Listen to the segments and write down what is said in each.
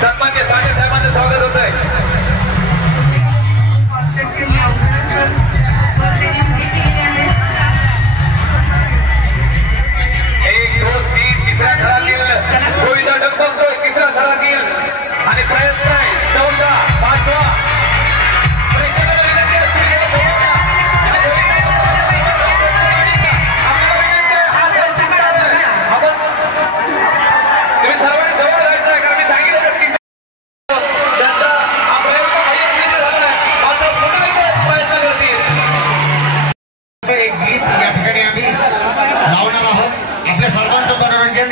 सन्मान्य साठे साहेबांचं स्वागत होत आहे. एक दोन तीन तिसऱ्या थरातील गोविंदा डगमगतोय तिसऱ्या थरातील आणि प्रयत्न आहे चौथा पाचवा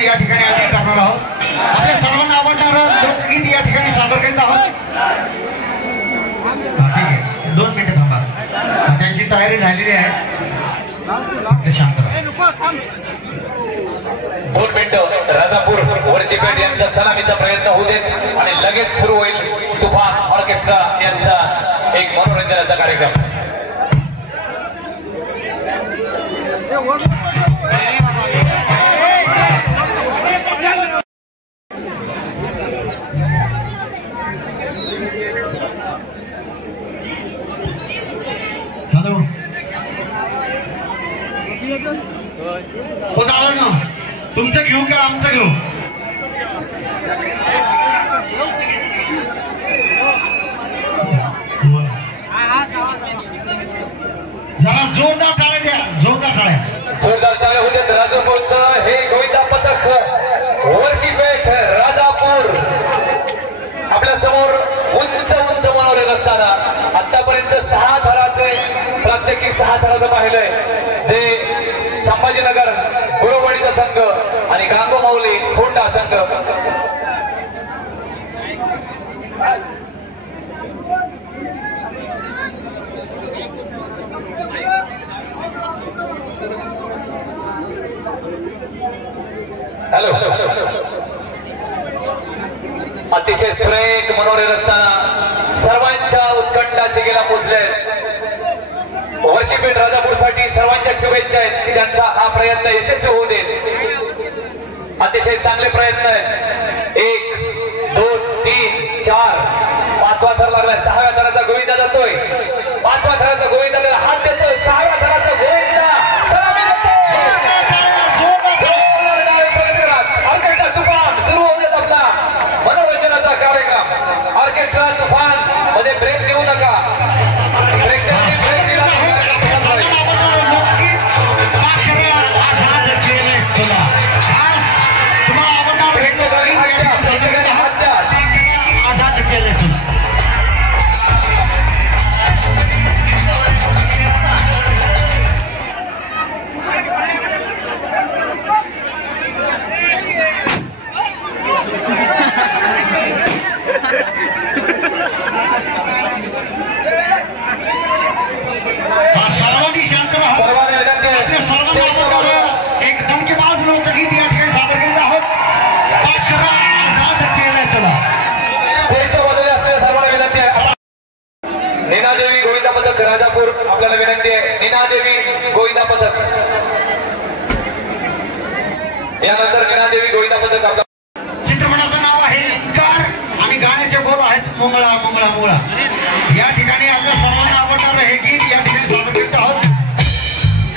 या ठिकाणी आम्ही करणार आहोत. आपल्या सर्वांना आवडणारं लोकगीत या ठिकाणी सादर करीत आहोत. ठीक आहे, 2 मिनिटं थांबा. त्यांची तयारी झालेली आहे. शांत राहा. 2 मिनिटं राजापूर वरची पेठ यांचा सलामीचा प्रयत्न होऊ देत आणि लगेच सुरू होईल तुफान ऑर्केस्ट्रा यांचा एक मनोरंजनाचा कार्यक्रम. हो दादा, तुमचं घेऊ का आमचं घेऊ? जरा जोरदार टाळ्या द्या, जोरदार टाळ्या. जोरदार टाळ्या होऊ देत. राजापूरचं हे गोविंदा पथक वरची पेठ राजापूर आपल्या समोर उंच उंच मनोरंजन असताना आतापर्यंत 6 थराचे प्रात्यक्षिक 6 थराचं पाहिलंय. जे संभाजीनगर गुरुवाडीचा संघ आणि गांगोमाऊली खोंडा संघ. हॅलो, अतिशय सुरेख मनोरंजन असताना सर्वांच्या उत्कंठाशी गेला पोचले. वरची पेठ राजापूरसाठी सर्वांच्या शुभेच्छा आहेत की त्यांचा हा प्रयत्न यशस्वी होऊ दे. अतिशय चांगले प्रयत्न आहेत. 1 2 3 4 5वा थर लागलाय. 6व्या थराचा गोविंदा जातोय. 5व्या थराचा गोविंदा त्याला हात देतोय. 6व्या थराचा गोविंदा सलामी देतोय. ऑर्केस्ट्रा तुफान सुरू होऊ देत आपला मनोरंजनाचा कार्यक्रम. ऑर्केस्ट्रा तुफान मध्ये ब्रेक देऊ नका. नीनादेवी गोविंदा पथक राजापूर आपल्याला विनंती आहे. नीनादेवी गोविंदा पथक. यानंतर नीनादेवी गोविंदा पथक आपला. चित्रपटाचं नाव आहे इंकार आणि गाण्याचे बोल आहेत मुंगळा मुंगळा मुंगळा. या ठिकाणी आपल्या सर्वांना आवडणारं हे गीत या ठिकाणी सादर करत आहोत.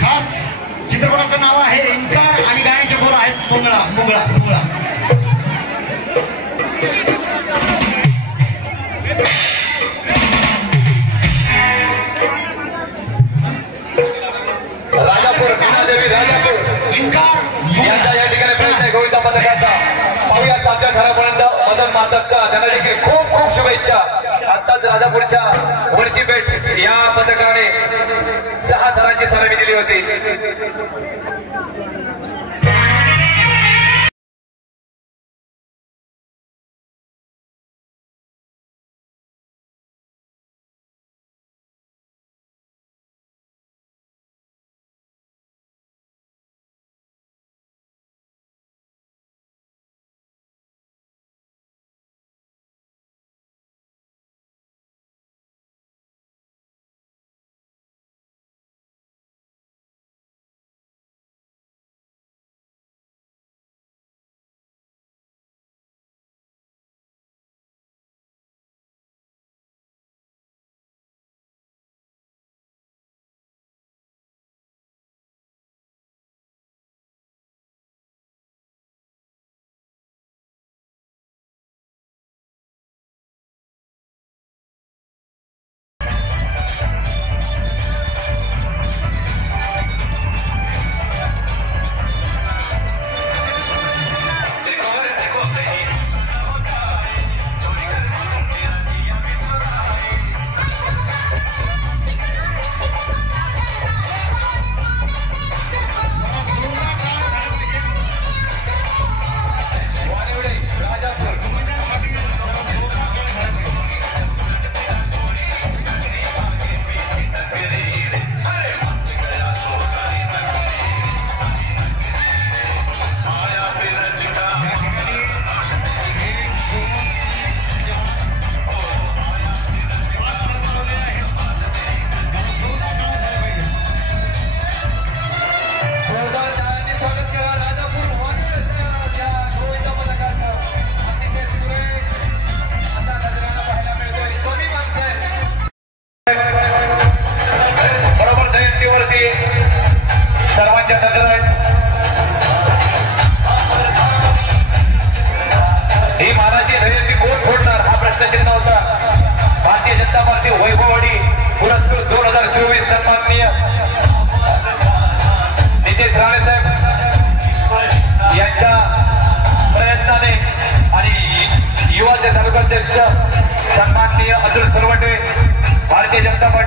खास चित्रपटाचं नाव आहे इंकार आणि गाण्याचे बोल आहेत मुंगळा मुंगळा मुंगळा. राजापूर नीनादेवी राजापूर यांचा या ठिकाणी प्रयत्न आहे गोविंदा पथकाचा. पाहूया 5व्या थरापर्यंत मदन मातक्का त्यांना देखील खूप खूप शुभेच्छा. आताच राजापूरच्या वरची पेठ या पथकाने 6 थरांची सलामी दिली होती.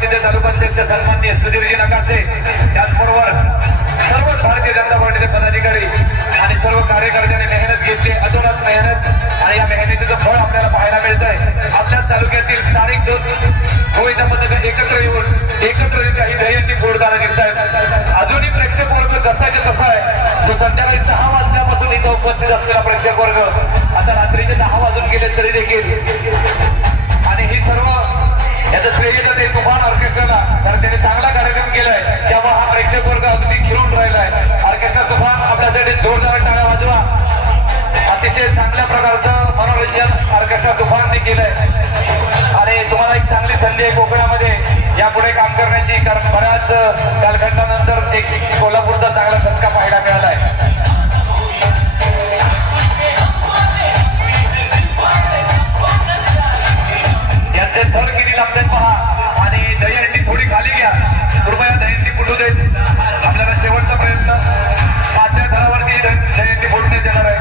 समिती तालुका अध्यक्ष सन्माननीय सुधीरजी नकाशे, त्याचबरोबर सर्व भारतीय जनता पार्टीचे पदाधिकारी आणि सर्व कार्यकर्त्यांनी मेहनत घेतली, अतोनात मेहनत, आणि या मेहनतीचं फळ आपल्याला पाहायला मिळत आहे. आपल्या तालुक्यातील स्थानिक गोविंदा पथक एकत्रित ही दहीहंडी फोडताना दिसत आहेत. अजूनही प्रेक्षक वर्ग जसाच्या तसा आहे. तो संध्याकाळी 6 वाजल्यापासून इथं उपस्थित असलेला प्रेक्षक वर्ग आता रात्रीचे 10 वाजून गेले तरी देखील, आणि ही सर्व याचं श्रेय ते तुफान ऑर्केस्ट्राला, कारण त्यांनी चांगला कार्यक्रम केलाय, त्यामुळे हा प्रेक्षक वर्ग अगदी खिळून राहिलाय. ऑर्केस्ट्रा तुफान आपल्यासाठी जोरदार टाळ्या वाजवा. अतिशय चांगल्या प्रकारचं मनोरंजन ऑर्केस्ट्रा तुफानने केलंय, आणि तुम्हाला एक चांगली संधी आहे कोकणामध्ये यापुढे काम करण्याची, कारण बऱ्याच कालखंडानंतर एक कोल्हापूरचा चांगला ठसका पाहायला मिळालाय. यांचे थर किती लागतात पहा, आणि दहीहंडी थोडी खाली घ्या, कृपया दहीहंडी फुटू देत. आपल्याला शेवटचा प्रयत्न 5व्या थरावरती दहीहंडी फुटण्यात येणार आहे.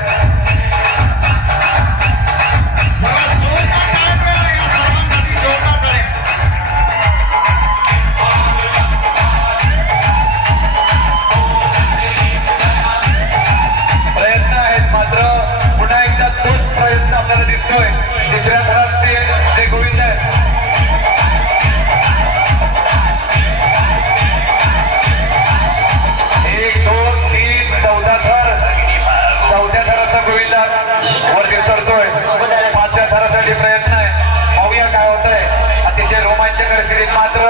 प्रयत्न आहेत, मात्र पुन्हा एकदा तोच प्रयत्न आपल्याला दिसतोय. तिसऱ्या थरात ते गोविंद आहे. 1, 2, 3, 14 थर. 4थ्या थराचा गोविंद वरती चढतोय. 5व्या थरासाठी प्रयत्न आहे. पाहूया काय होतंय. अतिशय रोमांचक परिस्थितीत मात्र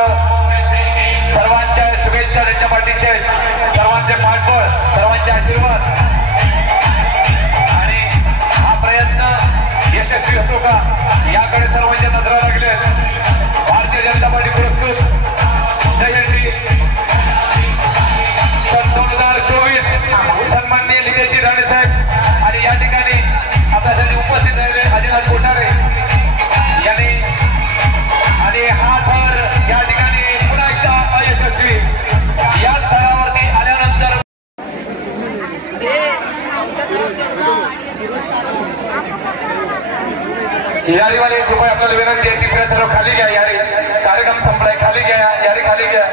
सर्वांच्या शुभेच्छा त्यांच्या पाठीचे, सर्वांचे पाठबळ, सर्वांचे आशीर्वाद, आणि हा प्रयत्न यशस्वी होतो का याकडे सर्वांच्या नजरा लागले. भारतीय जनता पार्टी पुरस्कृत दहीहंडी सन 2024 सन्माननीय लिंगेजी राणे साहेब, आणि या ठिकाणी आपल्यासाठी उपस्थित राहिले आदिनाथ कोठारे यांनी, आणि हा थर या ठिकाणी पुन्हा एकदा अयशस्वी. या स्थळावरती आल्यानंतर यारीवाले कृपया आपल्याला विनंती आहे, तिसऱ्या थर खाली घ्या. यारी कार्यक्रम संपलाय, खाली घ्या. यारी खाली घ्या.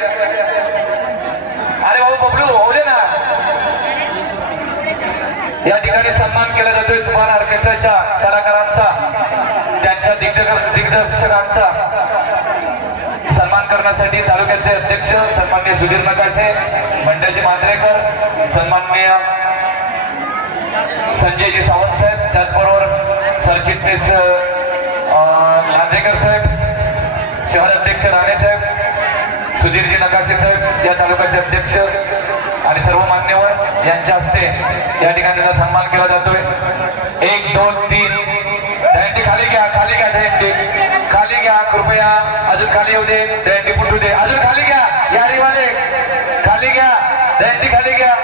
अरे भाऊ बबलू होले ना. या ठिकाणी सन्मान केला जातोय तुफान ऑर्केस्ट्राच्या कलाकारांचा, त्यांच्या दिग्दर्शकांचा सन्मान करण्यासाठी तालुक्याचे अध्यक्ष सन्माननीय सुधीर नकाशे, मंडळजी मांजरेकर, सन्माननीय संजयजी सावंत साहेब, त्याचबरोबर सरचिटणीस लांजेकर साहेब, शहर अध्यक्ष राणे साहेब, सुधीरजी नकाशे साहेब, या तालुक्याचे अध्यक्ष, आणि सर्व मान्यवर यांच्या हस्ते या ठिकाणी सन्मान केला जातोय. 1, 2, 3 दहीहंडी खाली घ्या. खाली घ्या. दहीहंडी खाली घ्या कृपया. अजून खाली येऊ दे. दहीहंडी फुटू दे. अजून खाली घ्या. यारीवाले खाली घ्या. दहीहंडी खाली घ्या.